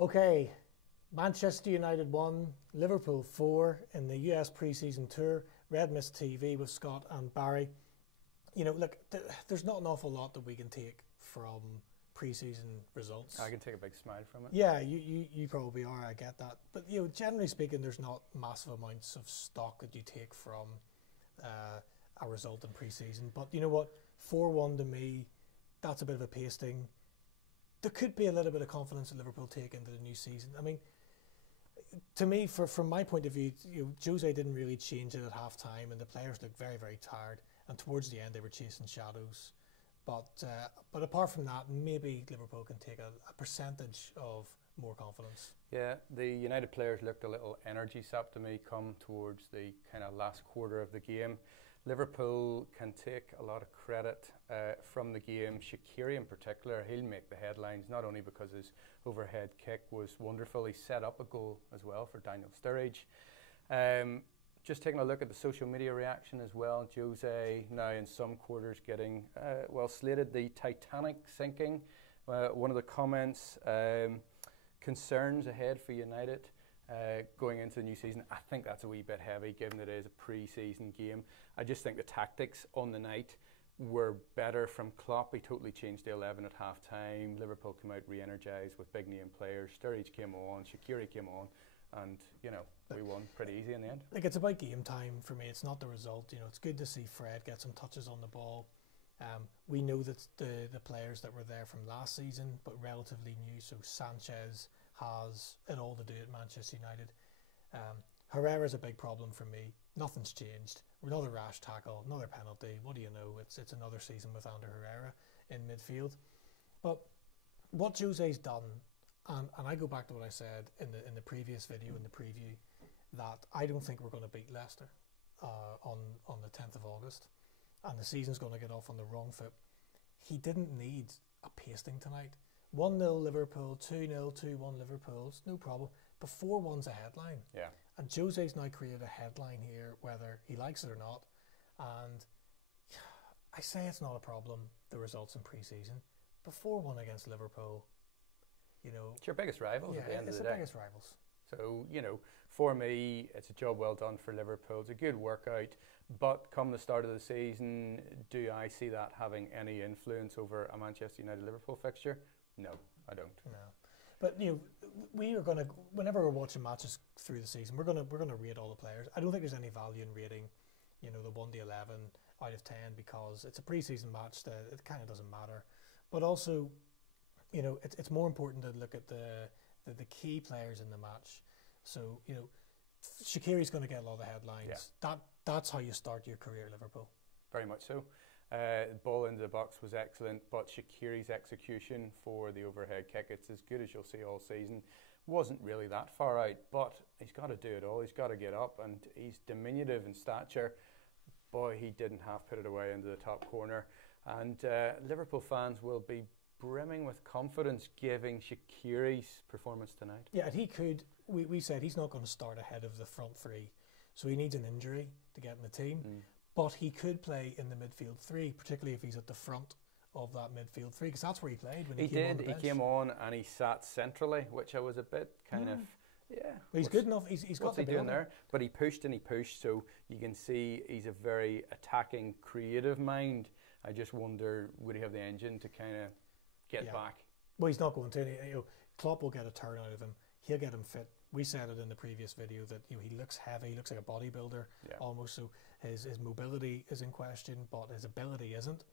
Okay, Manchester United 1, Liverpool 4 in the US pre-season tour. Red Mist TV with Scott and Barry. You know, look, there's not an awful lot that we can take from pre-season results. I can take a big smile from it. Yeah, you probably are, I get that. But, you know, generally speaking, there's not massive amounts of stock that you take from a result in pre-season. But you know what? 4-1 to me, that's a bit of a pasting. There could be a little bit of confidence that Liverpool take into the new season. I mean, to me, from my point of view, you know, Jose didn't really change it at half time, and the players looked very, very tired. And towards the end, they were chasing shadows. But apart from that, maybe Liverpool can take a percentage of more confidence. Yeah, the United players looked a little energy sapped to me come towards the kind of last quarter of the game. Liverpool can take a lot of credit from the game. Shaqiri in particular, he'll make the headlines, not only because his overhead kick was wonderful, he set up a goal as well for Daniel Sturridge. Just taking a look at the social media reaction as well, Jose now in some quarters getting, slated the Titanic sinking. One of the comments, concerns ahead for United. Going into the new season, I think that's a wee bit heavy given that it is a pre-season game. I just think the tactics on the night were better from Klopp. He totally changed the 11 at half time. Liverpool came out re-energised with big name players. Sturridge came on, Shaqiri came on, and you know, we won pretty easy in the end. Like, it's about game time for me. It's not the result. You know, it's good to see Fred get some touches on the ball. We know that the players that were there from last season, but relatively new, so Sanchez has it all to do at Manchester United. Herrera's a big problem for me. Nothing's changed. Another rash tackle, another penalty. What do you know? It's another season with Ander Herrera in midfield. But what Jose's done, and I go back to what I said in the previous video, in the preview, that I don't think we're going to beat Leicester on the 10th of August. And the season's going to get off on the wrong foot. He didn't need a pasting tonight. 1-0 Liverpool, 2-0, 2-1 Liverpool, it's no problem. But 4-1's a headline. Yeah. And Jose's now created a headline here, whether he likes it or not. And I say it's not a problem, the results in pre-season. But 4-1 against Liverpool, you know... It's your biggest rivals at the end of the day. It's the biggest rivals. So, you know, for me, it's a job well done for Liverpool. It's a good workout. But come the start of the season, do I see that having any influence over a Manchester United-Liverpool fixture? No, I don't. No. But, you know, we are going to, whenever we're watching matches through the season, we're going to rate all the players. I don't think there's any value in rating, you know, the 1 to 11 out of 10 because it's a pre-season match that it kind of doesn't matter. But also, you know, it's more important to look at the key players in the match. So, you know, Shaqiri's going to get a lot of the headlines. Yeah. That's how you start your career at Liverpool. Very much so. Ball into the box was excellent, but Shaqiri's execution for the overhead kick, it's as good as you'll see all season. Wasn't really that far out, but he's got to do it all. He's got to get up, and he's diminutive in stature. Boy, he didn't half put it away into the top corner. And Liverpool fans will be brimming with confidence giving Shaqiri's performance tonight. Yeah, and he could, we said he's not going to start ahead of the front three, so he needs an injury to get in the team. But he could play in the midfield three, particularly if he's at the front of that midfield three, because that's where he played when he came on the bench. He came on and he sat centrally, which I was a bit kind of, Well, he's good enough. He's got what's the he doing there? But he pushed and he pushed, so you can see he's a very attacking, creative mind. I just wonder, would he have the engine to kind of get back? Well, he's not going to. You know, Klopp will get a turn out of him. He'll get him fit. We said it in the previous video that, you know, he looks heavy, he looks like a bodybuilder almost, so his mobility is in question, but his ability isn't.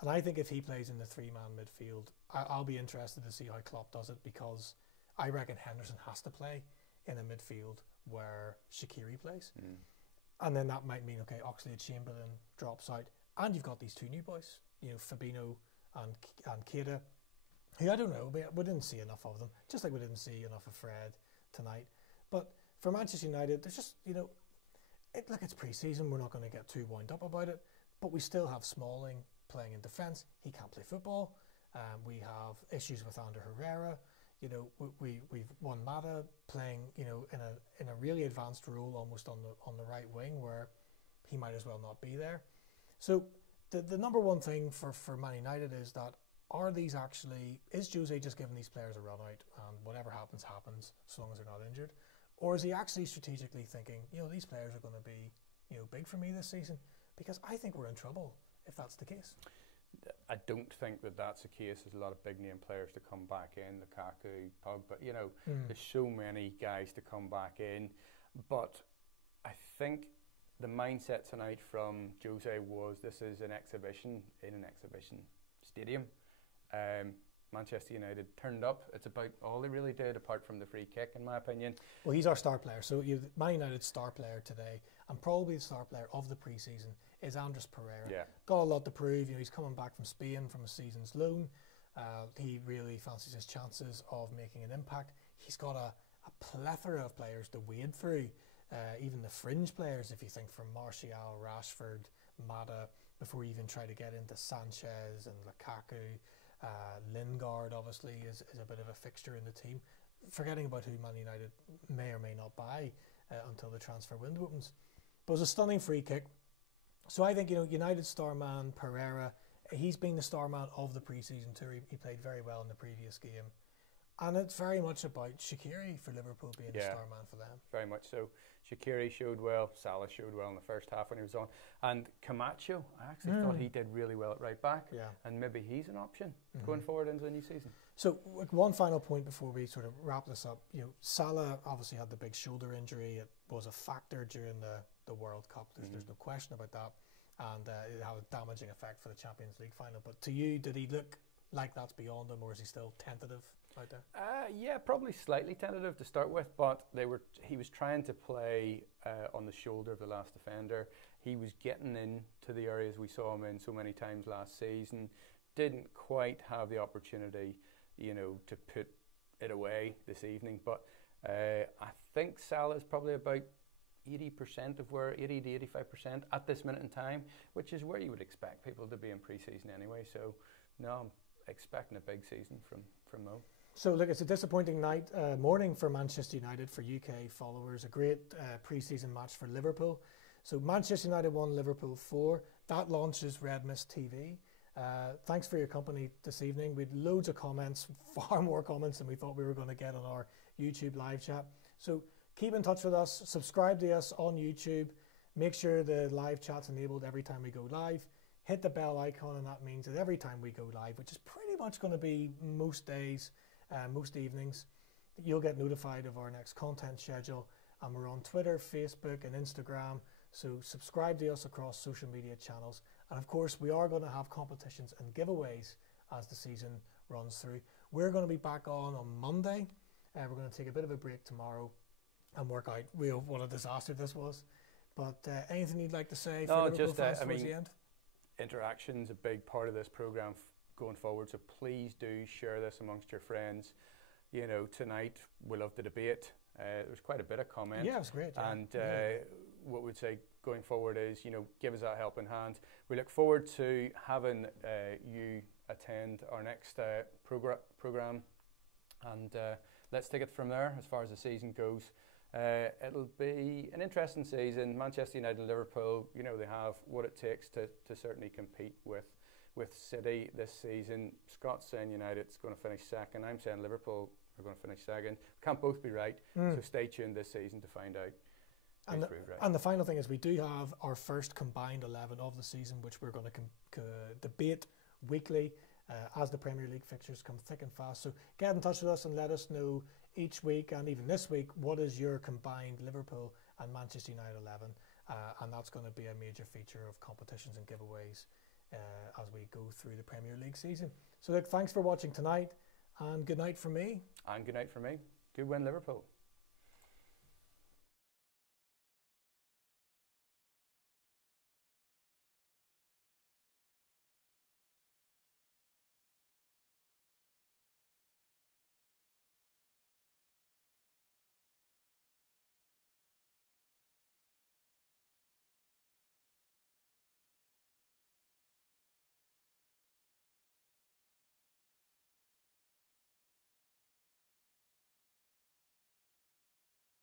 And I think if he plays in the three-man midfield, I'll be interested to see how Klopp does it, because I reckon Henderson has to play in a midfield where Shaqiri plays. And then that might mean, okay, Oxlade-Chamberlain drops out, and you've got these two new boys, you know, Fabinho and Keita, who I don't know, but we didn't see enough of them, just like we didn't see enough of Fred tonight. But for Manchester United, there's just, you know, look, it's pre-season, we're not going to get too wound up about it, but we still have Smalling playing in defence. He can't play football. We have issues with Ander Herrera. You know, we've won Mata playing, you know, in a really advanced role, almost on the right wing, where he might as well not be there. So the number one thing for Man United is that are these actually, is Jose just giving these players a run out and whatever happens, happens, as long as they're not injured? Or is he actually strategically thinking, these players are going to be, big for me this season? Because I think we're in trouble if that's the case. I don't think that that's the case. There's a lot of big name players to come back in, Lukaku, Pogba, there's so many guys to come back in. But I think the mindset tonight from Jose was this is an exhibition in an exhibition stadium. Manchester United turned up. It's about all they really did, apart from the free kick, in my opinion. Well, he's our star player. So Man United's star player today, and probably the star player of the pre-season, is Andres Pereira. Yeah. Got a lot to prove. He's coming back from Spain from a season's loan. He really fancies his chances of making an impact. He's got a plethora of players to wade through. Even the fringe players, if you think from Martial, Rashford, Mata, before you even try to get into Sanchez and Lukaku. Lingard obviously is a bit of a fixture in the team, forgetting about who Man United may or may not buy until the transfer window opens. But it was a stunning free kick. So I think United star man Pereira, he's been the star man of the pre-season tour. He played very well in the previous game, and it's very much about Shaqiri for Liverpool being the star man for them. Very much so. Shaqiri showed well, Salah showed well in the first half when he was on, and Camacho, I actually thought he did really well at right back, and maybe he's an option going forward into the new season. So one final point before we sort of wrap this up, Salah obviously had the big shoulder injury. It was a factor during the World Cup. There's no question about that, and it had a damaging effect for the Champions League final. But to you, did he look like that's beyond him, or is he still tentative out there? Yeah, probably slightly tentative to start with, but he was trying to play on the shoulder of the last defender. He was getting into the areas we saw him in so many times last season. Didn't quite have the opportunity, to put it away this evening. But I think Salah is probably about 80% of 80 to 85% at this minute in time, which is where you would expect people to be in pre-season anyway. So no, I'm expecting a big season from Mo. So look, it's a disappointing morning for Manchester United, for UK followers. A great pre-season match for Liverpool. So Manchester United 1, Liverpool 4. That launches Red Mist TV. Thanks for your company this evening. We had loads of comments, far more comments than we thought we were going to get on our YouTube live chat. So keep in touch with us. Subscribe to us on YouTube. Make sure the live chat's enabled every time we go live. Hit the bell icon, and that means that every time we go live, which is pretty much going to be most days, most evenings, you'll get notified of our next content schedule. And we're on Twitter, Facebook, and Instagram. So subscribe to us across social media channels. And of course, we are going to have competitions and giveaways as the season runs through. We're going to be back on Monday. We're going to take a bit of a break tomorrow and work out what a disaster this was. But anything you'd like to say for Liverpool fans towards the end? Interaction's a big part of this programme going forward, so please do share this amongst your friends. Tonight we love the debate. There was quite a bit of comment. Yeah, it was great. Yeah. And what we'd say going forward is, give us that helping hand. We look forward to having you attend our next programme, and let's take it from there as far as the season goes. It'll be an interesting season. Manchester United and Liverpool, they have what it takes to certainly compete with City this season. Scott's saying United's going to finish second. I'm saying Liverpool are going to finish second. Can't both be right. So stay tuned this season to find out. And the final thing is we do have our first combined 11 of the season, which we're going to debate weekly as the Premier League fixtures come thick and fast. So get in touch with us and let us know each week, and even this week, what is your combined Liverpool and Manchester United 11. And that's going to be a major feature of competitions and giveaways as we go through the Premier League season. So look, thanks for watching tonight, and good night from me. And good night from me. Good win, Liverpool.